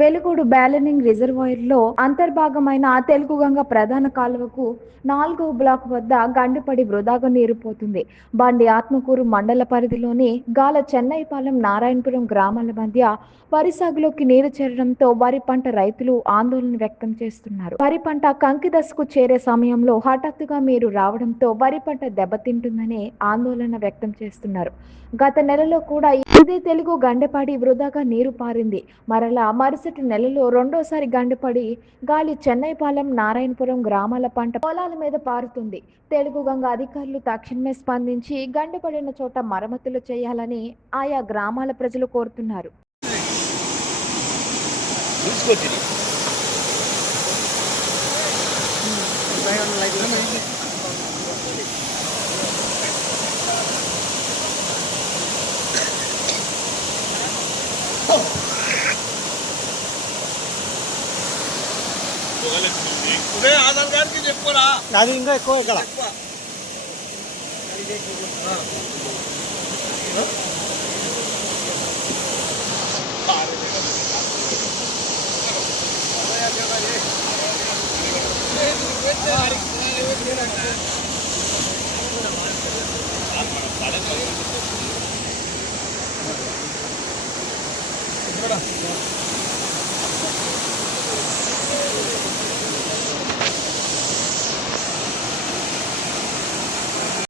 వెలుగోడు బ్యాలెనింగ్ రిజర్వాయర్లో అంతర్భాగమైన తెలుగుగంగ ప్రధాన కాలువకు 4వ బ్లాక్ వద్ద గండిపడి వృధాగా నీరు పోతుంది. బండి ఆత్మకూరు మండల పరిధిలోని గాల చెన్నైపాలెం నారాయణపురం గ్రామాల మధ్య వరి సాగులోకి నీరు చేరడంతో వరి పంట రైతులు ఆందోళన వ్యక్తం చేస్తున్నారు. వరి పంట కంకి దశకు చేరే సమయంలో హఠాత్తుగా నీరు రావడంతో వరి పంట దెబ్బతింటుందని ఆందోళన వ్యక్తం చేస్తున్నారు. గత నెలలో కూడా ఇదే తెలుగు గండెపడి వృధాగా నీరు పారింది. మరలా మరుసటి నెలలో రెండోసారి గండిపడి గాలి చెన్నైపాలెం నారాయణపురం గ్రామాల పంట పొలాల మీద పారుతుంది. తెలుగు గంగ అధికారులు తక్షణమే స్పందించి గండిపడిన చోట మరమ్మతులు చేయాలని ఆయా గ్రామాల ప్రజలు కోరుతున్నారు. ఆధార్ కార్డుకి చెప్పుకోరా, అది ఇంకా ఎక్కువ ఇక్కడ ఇక్కడ